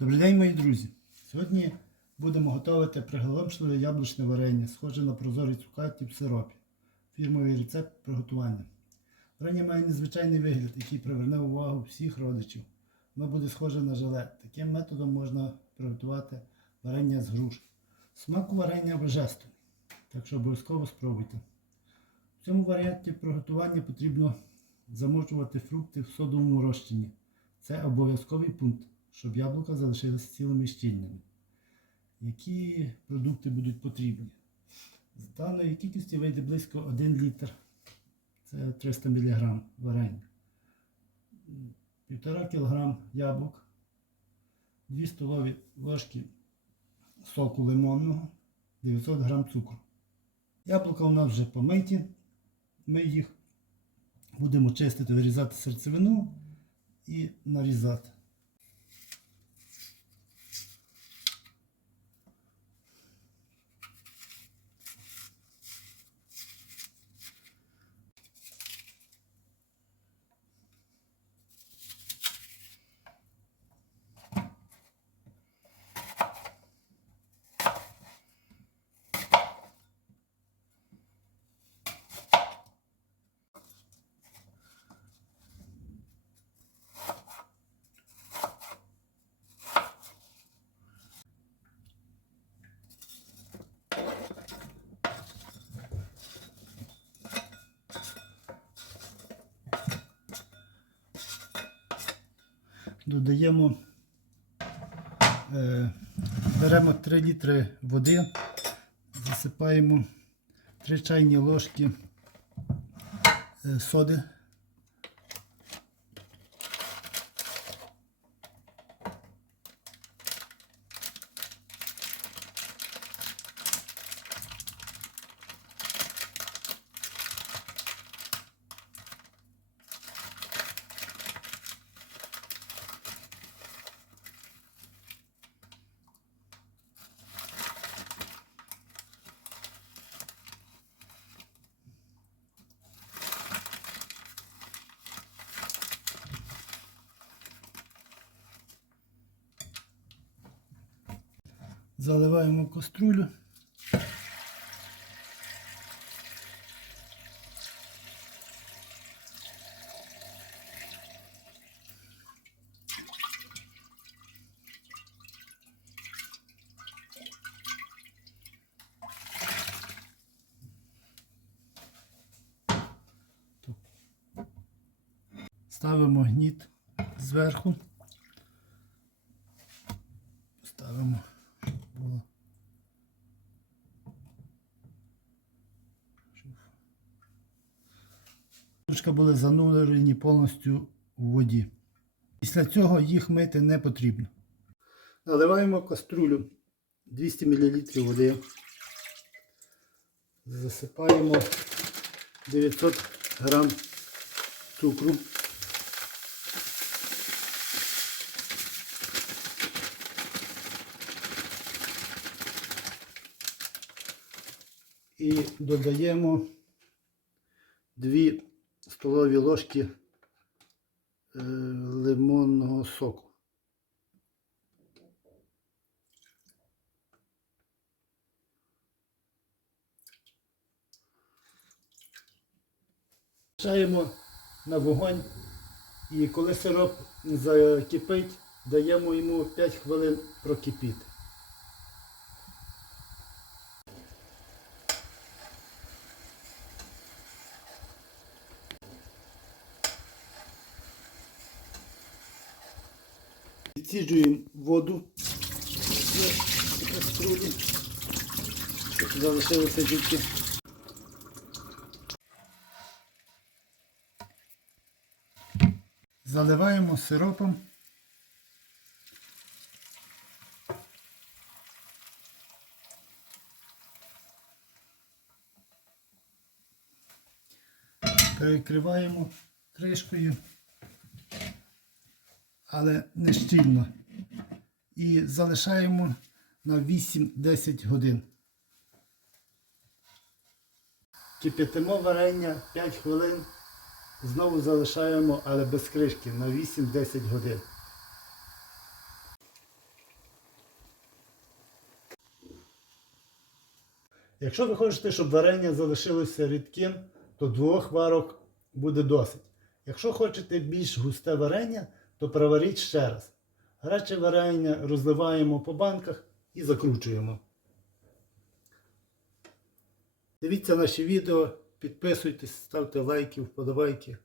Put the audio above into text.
Добрий день, мої друзі! Сьогодні будемо готувати приголомшливе яблучне варення, схоже на прозорий цукаті в сиропі. Фірмовий рецепт приготування. Варення має незвичайний вигляд, який приверне увагу всіх родичів. Воно буде схоже на желе. Таким методом можна приготувати варення з груш. Смак варення божественний, так що обов'язково спробуйте. В цьому варіанті приготування потрібно замочувати фрукти в содовому розчині. Це обов'язковий пункт, щоб яблука залишилися цілими щільними. Які продукти будуть потрібні? З даної кількості вийде близько 1 літр. Це 300 мг варення. 1,5 кг яблук, 2 столові ложки соку лимонного, 900 г цукру. Яблука у нас вже помиті. Ми їх будемо чистити, вирізати серцевину і нарізати. Додаємо, е, беремо 3 літри води, засипаємо 3 чайні ложки е, соди. Заливаємо в каструлю. Ставимо гніт зверху. Ставимо. щоб було. Щоб Ручка були занурені повністю в воді. Після цього їх мити не потрібно. Наливаємо каструлю 200 мл води. Засипаємо 900 грам цукру. і додаємо 2 столові ложки е, лимонного соку. Лишаємо на вогонь і коли сироп закипить, даємо йому 5 хвилин прокипіти. Відсіджуємо воду щоб залишилося тільки. Заливаємо сиропом. Перекриваємо кришкою але не щільно. І залишаємо на 8-10 годин. Кип'ятимо варення 5 хвилин. Знову залишаємо, але без кришки на 8-10 годин. Якщо ви хочете, щоб варення залишилося рідким, то двох варок буде досить. Якщо хочете більш густе варення, то проваріть ще раз. Гаряче варення розливаємо по банках і закручуємо. Дивіться наші відео, підписуйтесь, ставте лайки, вподобайки.